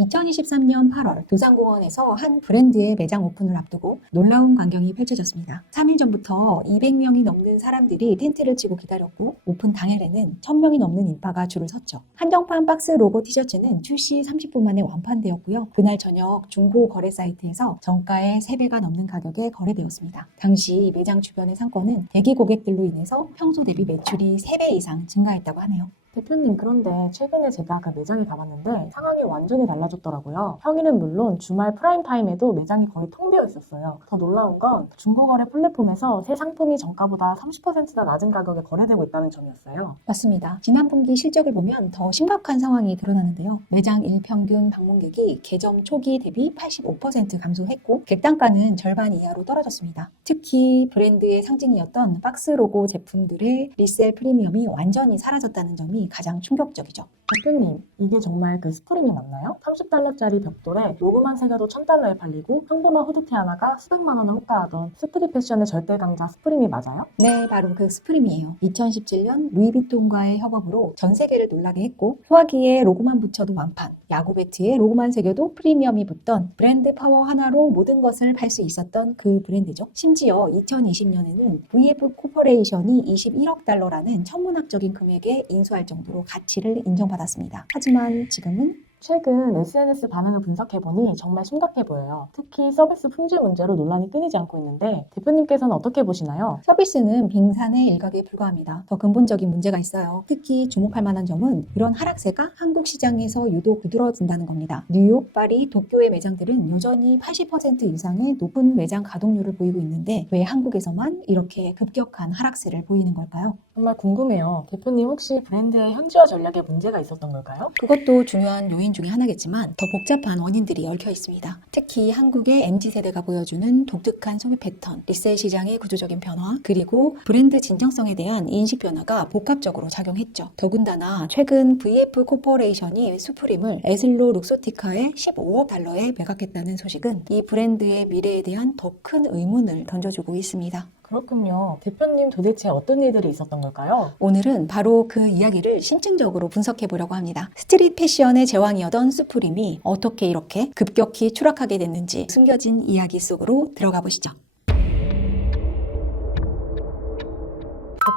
2023년 8월 도산공원에서 한 브랜드의 매장 오픈을 앞두고 놀라운 광경이 펼쳐졌습니다. 3일 전부터 200명이 넘는 사람들이 텐트를 치고 기다렸고 오픈 당일에는 1000명이 넘는 인파가 줄을 섰죠. 한정판 박스 로고 티셔츠는 출시 30분 만에 완판되었고요. 그날 저녁 중고 거래 사이트에서 정가의 3배가 넘는 가격에 거래되었습니다. 당시 매장 주변의 상권은 대기 고객들로 인해서 평소 대비 매출이 3배 이상 증가했다고 하네요. 대표님, 그런데 최근에 제가 그 매장에 가봤는데 상황이 완전히 달라졌더라고요. 평일은 물론 주말 프라임타임에도 매장이 거의 통비어 있었어요. 더 놀라운 건 중고거래 플랫폼에서 새 상품이 정가보다 30%나 낮은 가격에 거래되고 있다는 점이었어요. 맞습니다. 지난 분기 실적을 보면 더 심각한 상황이 드러나는데요. 매장 일평균 방문객이 개점 초기 대비 85% 감소했고 객단가는 절반 이하로 떨어졌습니다. 특히 브랜드의 상징이었던 박스 로고 제품들의 리셀 프리미엄이 완전히 사라졌다는 점이 가장 충격적이죠. 대표님, 이게 정말 그 스프림이 맞나요? 30달러짜리 벽돌에 로고만 새겨도 1000달러에 팔리고 평범한 후드티 하나가 수백만 원을 호가하던 스트릿 패션의 절대 강자 스프림이 맞아요? 네, 바로 그 스프림이에요. 2017년 루이비통과의 협업으로 전 세계를 놀라게 했고 소화기에 로고만 붙여도 완판, 야구 배트에 로고만 새겨도 프리미엄이 붙던 브랜드 파워 하나로 모든 것을 팔 수 있었던 그 브랜드죠. 심지어 2020년에는 VF 코퍼레이션이 21억 달러라는 천문학적인 금액에 인수할 정도로 가치를 인정받았습니다. 하지만 지금은 최근 SNS 반응을 분석해보니 정말 심각해 보여요. 특히 서비스 품질 문제로 논란이 끊이지 않고 있는데 대표님께서는 어떻게 보시나요? 서비스는 빙산의 일각에 불과합니다. 더 근본적인 문제가 있어요. 특히 주목할 만한 점은 이런 하락세가 한국 시장에서 유독 두드러진다는 겁니다. 뉴욕, 파리, 도쿄의 매장들은 여전히 80% 이상의 높은 매장 가동률을 보이고 있는데 왜 한국에서만 이렇게 급격한 하락세를 보이는 걸까요? 정말 궁금해요. 대표님, 혹시 브랜드의 현지화 전략에 문제가 있었던 걸까요? 그것도 중요한 요인 중에 하나겠지만 더 복잡한 원인들이 얽혀 있습니다. 특히 한국의 MZ세대가 보여주는 독특한 소비 패턴, 리셀 시장의 구조적인 변화, 그리고 브랜드 진정성에 대한 인식 변화가 복합적으로 작용했죠. 더군다나 최근 VF 코퍼레이션이 수프림을 에슬로 룩소티카에 15억 달러에 매각했다는 소식은 이 브랜드의 미래에 대한 더 큰 의문을 던져주고 있습니다. 그렇군요. 대표님, 도대체 어떤 일들이 있었던 걸까요? 오늘은 바로 그 이야기를 심층적으로 분석해 보려고 합니다. 스트릿 패션의 제왕이었던 수프림이 어떻게 이렇게 급격히 추락하게 됐는지 숨겨진 이야기 속으로 들어가 보시죠.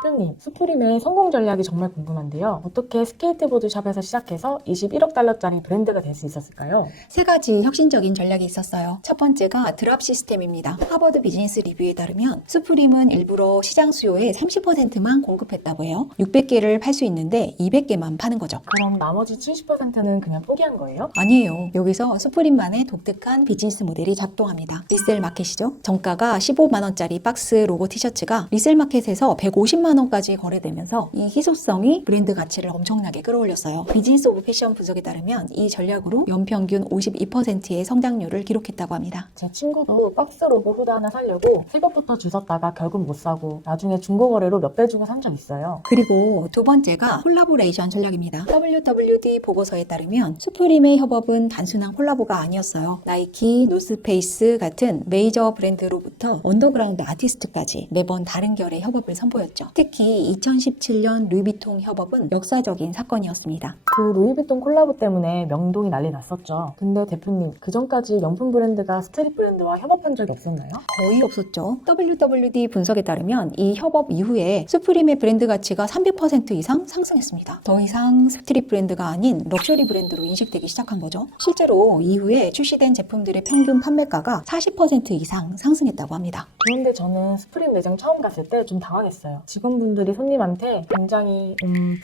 대표님, 수프림의 성공 전략이 정말 궁금한데요. 어떻게 스케이트보드 샵에서 시작해서 21억 달러짜리 브랜드가 될 수 있었을까요? 세 가지 혁신적인 전략이 있었어요. 첫 번째가 드랍 시스템입니다. 하버드 비즈니스 리뷰에 따르면 수프림은 일부러 시장 수요의 30%만 공급했다고 해요. 600개를 팔 수 있는데 200개만 파는 거죠. 그럼 나머지 70%는 그냥 포기한 거예요? 아니에요. 여기서 수프림만의 독특한 비즈니스 모델이 작동합니다. 리셀 마켓이죠. 정가가 15만 원짜리 박스 로고 티셔츠가 리셀 마켓에서 150만 원까지 거래되면서 이 희소성이 브랜드 가치를 엄청나게 끌어올렸어요. 비즈니스 오브 패션 분석에 따르면 이 전략으로 연평균 52%의 성장률을 기록했다고 합니다. 제 친구도 박스 로고 후드 하나 사려고 새벽부터 줄 섰다가 결국 못 사고 나중에 중고거래로 몇 배 주고 산 적 있어요. 그리고 두 번째가 콜라보레이션 전략입니다. WWD 보고서에 따르면 수프림의 협업은 단순한 콜라보가 아니었어요. 나이키, 노스페이스 같은 메이저 브랜드로부터 언더그라운드 아티스트까지 매번 다른 결의 협업을 선보였죠. 특히 2017년 루이비통 협업은 역사적인 사건이었습니다. 그 루이비통 콜라보 때문에 명동이 난리 났었죠. 근데 대표님, 그전까지 명품 브랜드가 스트릿 브랜드와 협업한 적이 없었나요? 거의 없었죠. WWD 분석에 따르면 이 협업 이후에 수프림의 브랜드 가치가 300% 이상 상승했습니다. 더 이상 스트릿 브랜드가 아닌 럭셔리 브랜드로 인식되기 시작한 거죠. 실제로 이후에 출시된 제품들의 평균 판매가가 40% 이상 상승했다고 합니다. 그런데 저는 스프림 매장 처음 갔을 때 좀 당황했어요. 직원분들이 손님한테 굉장히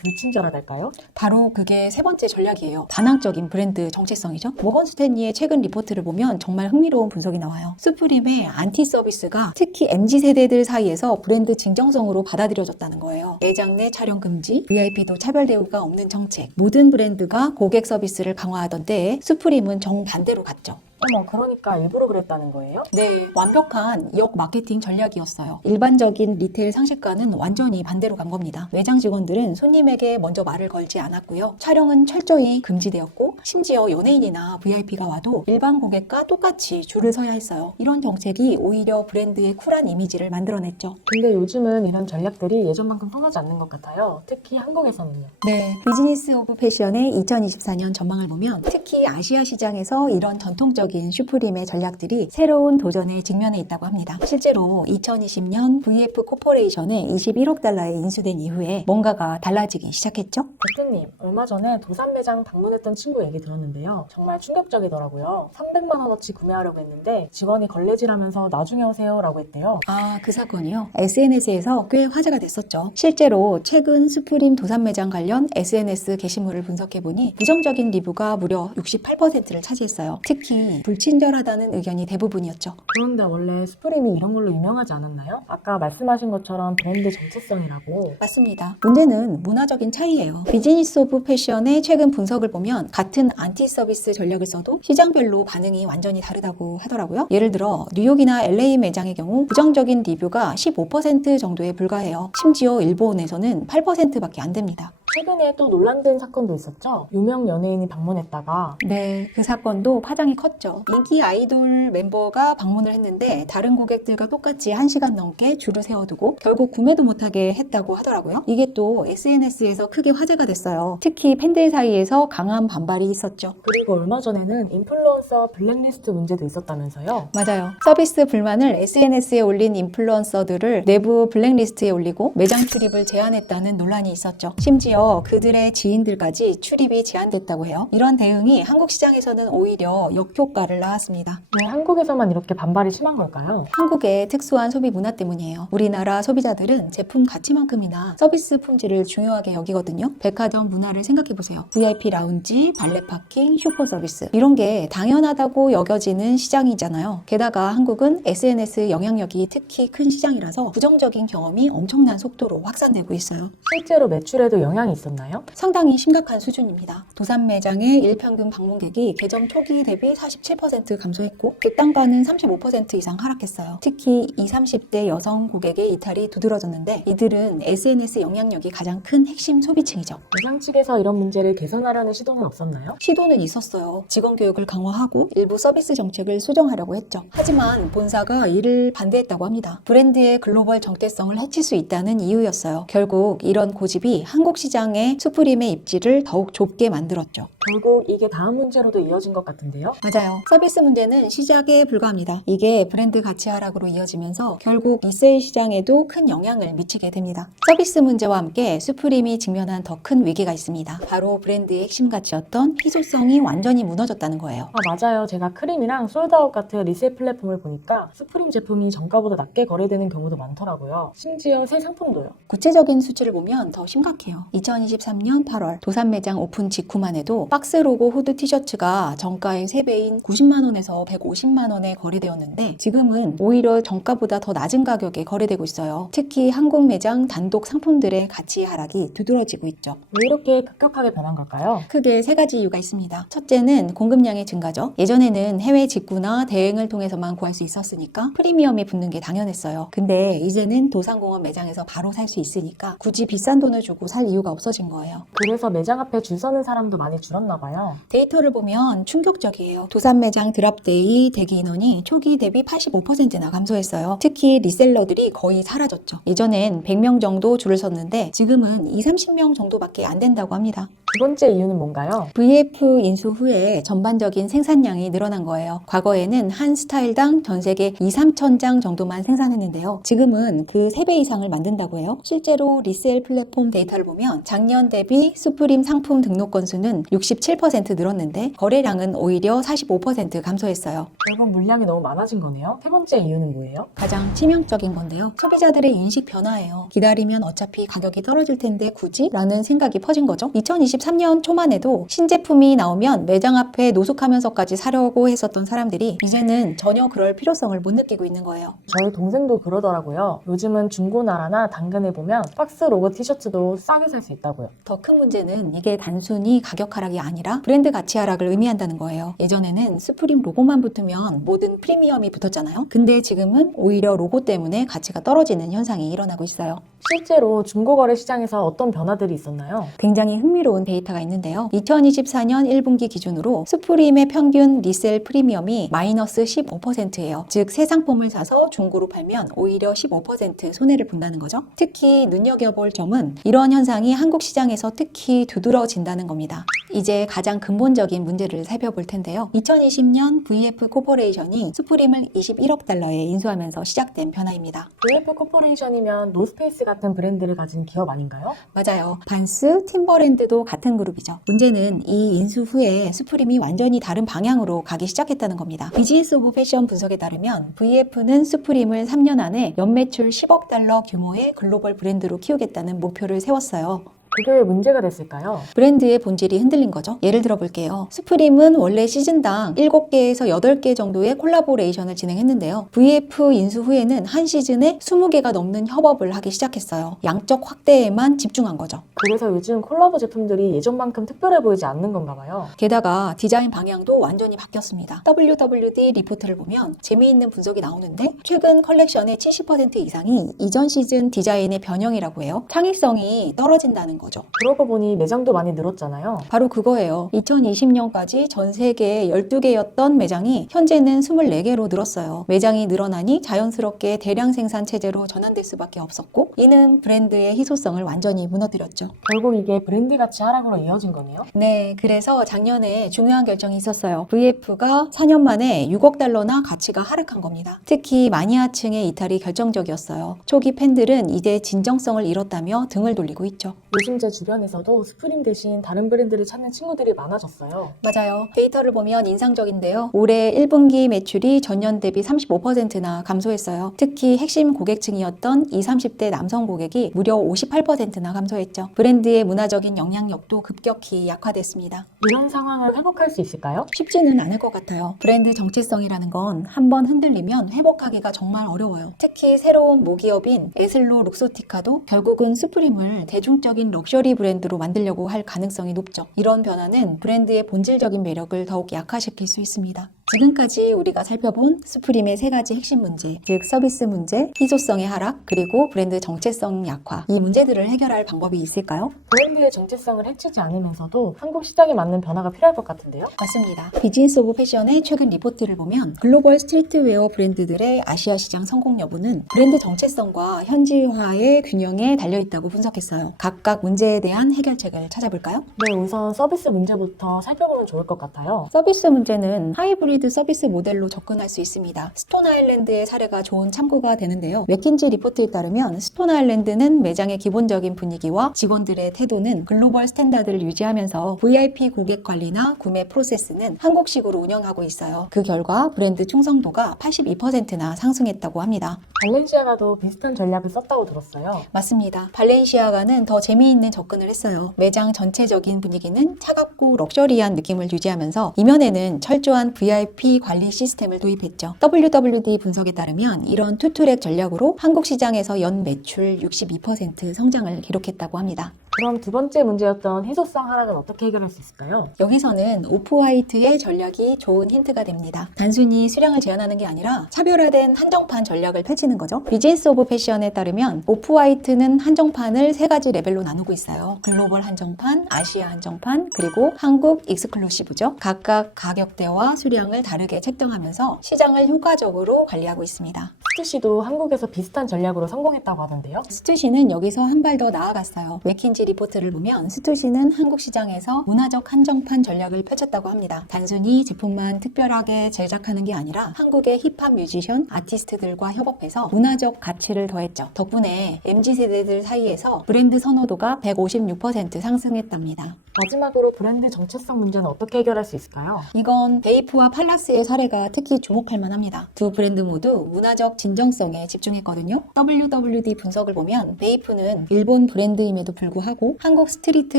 불친절하달까요? 바로 그게 세 번째 전략이에요. 반항적인 브랜드 정체성이죠. 모건 스탠리의 최근 리포트를 보면 정말 흥미로운 분석이 나와요. 수프림의 안티 서비스가 특히 MZ세대들 사이에서 브랜드 진정성으로 받아들여졌다는 거예요. 매장 내 촬영 금지, VIP도 차별 대우가 없는 정책, 모든 브랜드가 고객 서비스를 강화하던 때에 수프림은 정반대로 갔죠. 어머, 그러니까 일부러 그랬다는 거예요? 네, 완벽한 역 마케팅 전략이었어요. 일반적인 리테일 상식과는 완전히 반대로 간 겁니다. 매장 직원들은 손님에게 먼저 말을 걸지 않았고요. 촬영은 철저히 금지되었고, 심지어 연예인이나 VIP가 와도 일반 고객과 똑같이 줄을 서야 했어요. 이런 정책이 오히려 브랜드의 쿨한 이미지를 만들어냈죠. 근데 요즘은 이런 전략들이 예전만큼 통하지 않는 것 같아요. 특히 한국에서는요. 네, 비즈니스 오브 패션의 2024년 전망을 보면 특히 아시아 시장에서 이런 전통적인 슈프림의 전략들이 새로운 도전에 직면해 있다고 합니다. 실제로 2020년 VF 코퍼레이션에 21억 달러에 인수된 이후에 뭔가가 달라지기 시작했죠. 대표님, 얼마 전에 도산 매장 방문했던 친구 얘기 들었는데요. 정말 충격적이더라고요. 300만 원어치 구매하려고 했는데 직원이 걸레질하면서 나중에 오세요 라고 했대요. 아, 그 사건이요? SNS에서 꽤 화제가 됐었죠. 실제로 최근 슈프림 도산 매장 관련 SNS 게시물을 분석해보니 부정적인 리뷰가 무려 68%를 차지했어요. 특히 불친절하다는 의견이 대부분이었죠. 그런데 원래 스프림이 이런 걸로 유명하지 않았나요? 아까 말씀하신 것처럼 브랜드 정체성이라고. 맞습니다. 문제는 문화적인 차이예요. 비즈니스 오브 패션의 최근 분석을 보면 같은 안티 서비스 전략을 써도 시장별로 반응이 완전히 다르다고 하더라고요. 예를 들어 뉴욕이나 LA 매장의 경우 부정적인 리뷰가 15% 정도에 불과해요. 심지어 일본에서는 8%밖에 안 됩니다. 최근에 또 논란된 사건도 있었죠? 유명 연예인이 방문했다가 네, 그 사건도 파장이 컸죠. 인기 아이돌 멤버가 방문을 했는데 다른 고객들과 똑같이 1시간 넘게 줄을 세워두고 결국 구매도 못하게 했다고 하더라고요. 이게 또 SNS에서 크게 화제가 됐어요. 특히 팬들 사이에서 강한 반발이 있었죠. 그리고 얼마 전에는 인플루언서 블랙리스트 문제도 있었다면서요? 맞아요. 서비스 불만을 SNS에 올린 인플루언서들을 내부 블랙리스트에 올리고 매장 출입을 제한했다는 논란이 있었죠. 심지어 그들의 지인들까지 출입이 제한됐다고 해요. 이런 대응이 한국 시장에서는 오히려 역효과를 낳았습니다. 왜 한국에서만 이렇게 반발이 심한 걸까요? 한국의 특수한 소비 문화 때문이에요. 우리나라 소비자들은 제품 가치만큼이나 서비스 품질을 중요하게 여기거든요. 백화점 문화를 생각해보세요. VIP 라운지, 발레 파킹, 슈퍼 서비스 이런 게 당연하다고 여겨지는 시장이잖아요. 게다가 한국은 SNS 영향력이 특히 큰 시장이라서 부정적인 경험이 엄청난 속도로 확산되고 있어요. 실제로 매출에도 영향이 있었나요? 상당히 심각한 수준입니다. 도산 매장의 일평균 방문객이 개점 초기 대비 47% 감소했고 객단가는 35% 이상 하락했어요. 특히 20, 30대 여성 고객의 이탈이 두드러졌는데 이들은 SNS 영향력이 가장 큰 핵심 소비층이죠. 매장 측에서 이런 문제를 개선하려는 시도는 없었나요? 시도는 있었어요. 직원 교육을 강화하고 일부 서비스 정책을 수정하려고 했죠. 하지만 본사가 이를 반대했다고 합니다. 브랜드의 글로벌 정체성을 해칠 수 있다는 이유였어요. 결국 이런 고집이 한국 시장의 슈프림의 입지를 더욱 좁게 만들었죠. 결국 이게 다음 문제로도 이어진 것 같은데요? 맞아요. 서비스 문제는 시작에 불과합니다. 이게 브랜드 가치 하락으로 이어지면서 결국 리세일 시장에도 큰 영향을 미치게 됩니다. 서비스 문제와 함께 슈프림이 직면한 더 큰 위기가 있습니다. 바로 브랜드의 핵심 가치였던 희소성이 완전히 무너졌다는 거예요. 맞아요. 제가 크림이랑 솔드아웃 같은 리세일 플랫폼을 보니까 스프림 제품이 정가보다 낮게 거래되는 경우도 많더라고요. 심지어 새 상품도요. 구체적인 수치를 보면 더 심각해요. 2023년 8월 도산 매장 오픈 직후만 해도 박스 로고 후드 티셔츠가 정가의 3배인 90만 원에서 150만 원에 거래되었는데 지금은 오히려 정가보다 더 낮은 가격에 거래되고 있어요. 특히 한국 매장 단독 상품들의 가치 하락이 두드러지고 있죠. 왜 이렇게 급격하게 변한 걸까요? 크게 3가지 이유가 있습니다. 첫째는 공급량의 증가죠. 예전에는 해외 직구나 대행을 통해서만 구할 수 있었으니까 프리미엄이 붙는 게 당연했어요. 근데 이제는 도산공원 매장에서 바로 살 수 있으니까 굳이 비싼 돈을 주고 살 이유가 없어진 거예요. 그래서 매장 앞에 줄 서는 사람도 많이 줄었나 봐요. 데이터를 보면 충격적이에요. 도산 매장 드랍데이 대기 인원이 초기 대비 85%나 감소했어요. 특히 리셀러들이 거의 사라졌죠. 예전엔 100명 정도 줄을 섰는데 지금은 20, 30명 정도밖에 안 된다고 합니다. 두 번째 이유는 뭔가요? VF 인수 후에 전반적인 생산량이 늘어난 거예요. 과거에는 한 스타일당 전 세계 2, 3천 장 정도만 생산했는데요. 지금은 그 3배 이상을 만든다고 해요. 실제로 리셀 플랫폼 데이터를 보면 작년 대비 슈프림 상품 등록 건수는 67% 늘었는데 거래량은 오히려 45% 감소했어요. 결국 물량이 너무 많아진 거네요. 세 번째 이유는 뭐예요? 가장 치명적인 건데요. 소비자들의 인식 변화예요. 기다리면 어차피 가격이 떨어질 텐데 굳이? 라는 생각이 퍼진 거죠. 2024 2023년 초만 해도 신제품이 나오면 매장 앞에 노숙하면서까지 사려고 했었던 사람들이 이제는 전혀 그럴 필요성을 못 느끼고 있는 거예요. 저희 동생도 그러더라고요. 요즘은 중고나라나 당근에 보면 박스 로고 티셔츠도 싸게 살 수 있다고요. 더 큰 문제는 이게 단순히 가격 하락이 아니라 브랜드 가치 하락을 의미한다는 거예요. 예전에는 스프림 로고만 붙으면 모든 프리미엄이 붙었잖아요. 근데 지금은 오히려 로고 때문에 가치가 떨어지는 현상이 일어나고 있어요. 실제로 중고거래 시장에서 어떤 변화들이 있었나요? 굉장히 흥미로운 데이터가 있는데요. 2024년 1분기 기준으로 스프림의 평균 리셀 프리미엄이 마이너스 15%예요. 즉, 새 상품을 사서 중고로 팔면 오히려 15% 손해를 본다는 거죠. 특히 눈여겨볼 점은 이런 현상이 한국 시장에서 특히 두드러진다는 겁니다. 이제 가장 근본적인 문제를 살펴볼 텐데요. 2020년 VF 코퍼레이션이 스프림을 21억 달러에 인수하면서 시작된 변화입니다. VF 코퍼레이션이면 노스페이스 같은 브랜드를 가진 기업 아닌가요? 맞아요. 반스, 팀버랜드도 같은 그룹이죠. 문제는 이 인수 후에 스프림이 완전히 다른 방향으로 가기 시작했다는 겁니다. 비즈니스 오브 패션 분석에 따르면 VF는 스프림을 3년 안에 연매출 10억 달러 규모의 글로벌 브랜드로 키우겠다는 목표를 세웠어요. 그게 왜 문제가 됐을까요? 브랜드의 본질이 흔들린 거죠. 예를 들어 볼게요. 스프림은 원래 시즌당 7개에서 8개 정도의 콜라보레이션을 진행했는데요. VF 인수 후에는 한 시즌에 20개가 넘는 협업을 하기 시작했어요. 양적 확대에만 집중한 거죠. 그래서 요즘 콜라보 제품들이 예전만큼 특별해 보이지 않는 건가 봐요. 게다가 디자인 방향도 완전히 바뀌었습니다. WWD 리포트를 보면 재미있는 분석이 나오는데 최근 컬렉션의 70% 이상이 이전 시즌 디자인의 변형이라고 해요. 창의성이 떨어진다는 거죠. 그러고 보니 매장도 많이 늘었잖아요. 바로 그거예요. 2020년까지 전 세계에 12개였던 매장이 현재는 24개로 늘었어요. 매장이 늘어나니 자연스럽게 대량 생산 체제로 전환될 수밖에 없었고 이는 브랜드의 희소성을 완전히 무너뜨렸죠. 결국 이게 브랜드 가치 하락으로 이어진 거네요. 네, 그래서 작년에 중요한 결정이 있었어요. VF가 4년 만에 6억 달러나 가치가 하락한 겁니다. 특히 마니아층의 이탈이 결정적이었어요. 초기 팬들은 이제 진정성을 잃었다며 등을 돌리고 있죠. 요즘 제 주변에서도 스프림 대신 다른 브랜드를 찾는 친구들이 많아졌어요. 맞아요. 데이터를 보면 인상적인데요. 올해 1분기 매출이 전년 대비 35%나 감소했어요. 특히 핵심 고객층이었던 20, 30대 남성 고객이 무려 58%나 감소했죠. 브랜드의 문화적인 영향력도 급격히 약화됐습니다. 이런 상황을 회복할 수 있을까요? 쉽지는 않을 것 같아요. 브랜드 정체성이라는 건 한번 흔들리면 회복하기가 정말 어려워요. 특히 새로운 모기업인 에슬로 룩소티카도 결국은 스프림을 대중적인 럭셔리 브랜드로 만들려고 할 가능성이 높죠. 이런 변화는 브랜드의 본질적인 매력을 더욱 약화시킬 수 있습니다. 지금까지 우리가 살펴본 스프림의 3가지 핵심 문제, 즉 서비스 문제, 희소성의 하락, 그리고 브랜드 정체성 약화. 이 문제들을 해결할 방법이 있을까요? 브랜드의 정체성을 해치지 않으면서도 한국 시장에 맞는 변화가 필요할 것 같은데요? 맞습니다. 비즈니스 오브 패션의 최근 리포트를 보면 글로벌 스트리트웨어 브랜드들의 아시아 시장 성공 여부는 브랜드 정체성과 현지화의 균형에 달려있다고 분석했어요. 각각 문제에 대한 해결책을 찾아볼까요? 네, 우선 서비스 문제부터 살펴보면 좋을 것 같아요. 서비스 문제는 하이브리드 서비스 모델로 접근할 수 있습니다. 스톤 아일랜드의 사례가 좋은 참고가 되는데요. 맥킨지 리포트에 따르면 스톤 아일랜드는 매장의 기본적인 분위기와 직원들의 태도는 글로벌 스탠다드를 유지하면서 VIP 고객 관리나 구매 프로세스는 한국식으로 운영하고 있어요. 그 결과 브랜드 충성도가 82%나 상승했다고 합니다. 발렌시아가도 비슷한 전략을 썼다고 들었어요. 맞습니다. 발렌시아가는 더 재미있는 접근을 했어요. 매장 전체적인 분위기는 차갑고 럭셔리한 느낌을 유지하면서 이면에는 철저한 VIP 관리 시스템을 도입했죠. WWD 분석에 따르면 이런 투트랙 전략으로 한국 시장에서 연 매출 62% 성장을 기록했다고 합니다. 그럼 두 번째 문제였던 희소성 하락은 어떻게 해결할 수 있을까요? 여기서는 오프화이트의 전략이 좋은 힌트가 됩니다. 단순히 수량을 제한하는 게 아니라 차별화된 한정판 전략을 펼치는 거죠. 비즈니스 오브 패션에 따르면 오프화이트는 한정판을 3가지 레벨로 나누고 있어요. 글로벌 한정판, 아시아 한정판, 그리고 한국 익스클루시브죠. 각각 가격대와 수량을 다르게 책정하면서 시장을 효과적으로 관리하고 있습니다. 스투시도 한국에서 비슷한 전략으로 성공했다고 하던데요. 스투시는 여기서 한 발 더 나아갔어요. 맥킨지 리포트를 보면 스투시는 한국 시장에서 문화적 한정판 전략을 펼쳤다고 합니다. 단순히 제품만 특별하게 제작하는 게 아니라 한국의 힙합 뮤지션, 아티스트들과 협업해서 문화적 가치를 더했죠. 덕분에 MZ세대들 사이에서 브랜드 선호도가 156% 상승했답니다. 마지막으로 브랜드 정체성 문제는 어떻게 해결할 수 있을까요? 이건 베이프와 팔라스의 사례가 특히 주목할 만합니다. 두 브랜드 모두 문화적 진정성에 집중했거든요. WWD 분석을 보면 베이프는 일본 브랜드임에도 불구하고 하고 한국 스트리트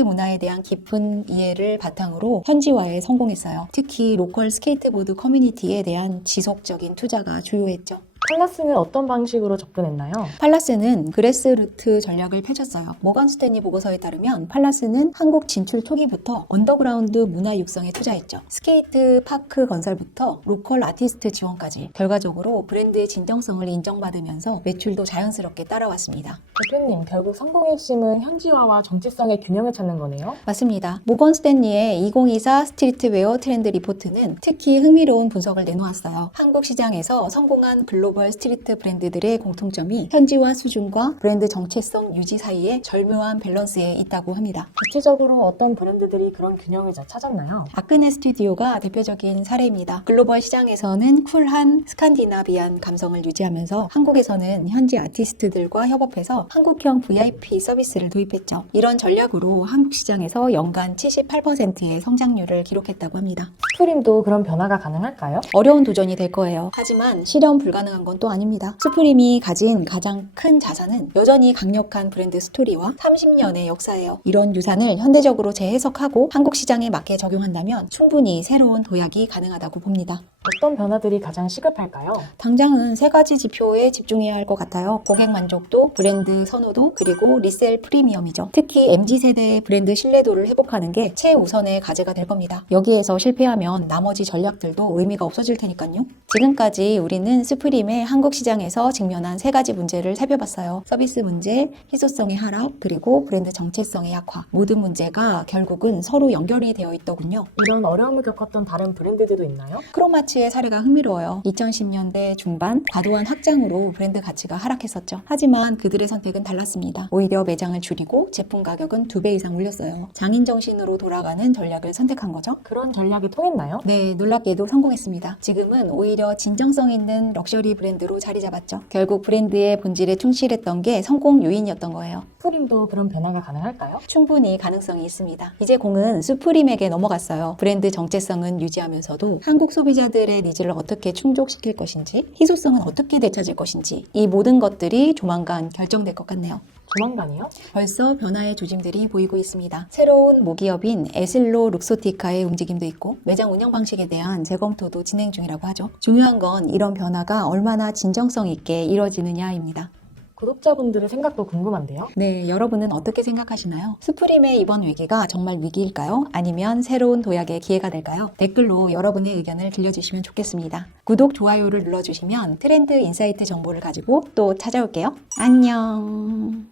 문화에 대한 깊은 이해를 바탕으로 현지화에 성공했어요. 특히 로컬 스케이트보드 커뮤니티에 대한 지속적인 투자가 주요했죠. 팔라스는 어떤 방식으로 접근했나요? 팔라스는 그래스루트 전략을 펼쳤어요. 모건 스탠리 보고서에 따르면 팔라스는 한국 진출 초기부터 언더그라운드 문화 육성에 투자했죠. 스케이트 파크 건설부터 로컬 아티스트 지원까지 결과적으로 브랜드의 진정성을 인정받으면서 매출도 자연스럽게 따라왔습니다. 대표님, 결국 성공의 핵심은 현지화와 정체성의 균형을 찾는 거네요? 맞습니다. 모건 스탠리의 2024 스트리트웨어 트렌드 리포트는 특히 흥미로운 분석을 내놓았어요. 한국 시장에서 성공한 글로벌 스트리트 브랜드들의 공통점이 현지화 수준과 브랜드 정체성 유지 사이의 절묘한 밸런스에 있다고 합니다. 구체적으로 어떤 브랜드들이 그런 균형을 잘 찾았나요? 아크네 스튜디오가 대표적인 사례입니다. 글로벌 시장에서는 쿨한 스칸디나비안 감성을 유지하면서 한국에서는 현지 아티스트들과 협업해서 한국형 VIP 서비스를 도입했죠. 이런 전략으로 한국 시장에서 연간 78%의 성장률을 기록했다고 합니다. 스프림도 그런 변화가 가능할까요? 어려운 도전이 될 거예요. 하지만 실현 불가능한 건 또 아닙니다. 스프림이 가진 가장 큰 자산은 여전히 강력한 브랜드 스토리와 30년의 역사예요. 이런 유산을 현대적으로 재해석하고 한국 시장에 맞게 적용한다면 충분히 새로운 도약이 가능하다고 봅니다. 어떤 변화들이 가장 시급할까요? 당장은 세 가지 지표에 집중해야 할 것 같아요. 고객 만족도, 브랜드 선호도, 그리고 리셀 프리미엄이죠. 특히 MZ세대의 브랜드 신뢰도를 회복하는 게 최우선의 과제가 될 겁니다. 여기에서 실패하면 나머지 전략들도 의미가 없어질 테니까요. 지금까지 우리는 스프림의 한국 시장에서 직면한 세 가지 문제를 살펴봤어요. 서비스 문제, 희소성의 하락, 그리고 브랜드 정체성의 약화. 모든 문제가 결국은 서로 연결이 되어 있더군요. 이런 어려움을 겪었던 다른 브랜드들도 있나요? 크로마츠의 사례가 흥미로워요. 2010년대 중반 과도한 확장으로 브랜드 가치가 하락했었죠. 하지만 그들의 선택은 달랐습니다. 오히려 매장을 줄이고 제품 가격은 2배 이상 올렸어요. 장인 정신으로 돌아가는 전략을 선택한 거죠. 그런 전략이 통했나요? 네, 놀랍게도 성공했습니다. 지금은 오히려 진정성 있는 럭셔리 브랜드로 자리 잡았죠. 결국 브랜드의 본질에 충실했던 게 성공 요인이었던 거예요. 스프림도 그런 변화가 가능할까요? 충분히 가능성이 있습니다. 이제 공은 수프림에게 넘어갔어요. 브랜드 정체성은 유지하면서도 한국 소비자들의 니즈를 어떻게 충족시킬 것인지, 희소성은 어떻게 되찾을 것인지 이 모든 것들이 조만간 결정될 것 같네요. 조만간이요? 벌써 변화의 조짐들이 보이고 있습니다. 새로운 모기업인 에슬로 룩소티카의 움직임도 있고 매장 운영 방식에 대한 재검토도 진행 중이라고 하죠. 중요한 건 이런 변화가 얼마나 진정성 있게 이뤄지느냐입니다. 구독자분들의 생각도 궁금한데요. 네, 여러분은 어떻게 생각하시나요? 스프림의 이번 위기가 정말 위기일까요? 아니면 새로운 도약의 기회가 될까요? 댓글로 여러분의 의견을 들려주시면 좋겠습니다. 구독, 좋아요를 눌러주시면 트렌드 인사이트 정보를 가지고 또 찾아올게요. 안녕.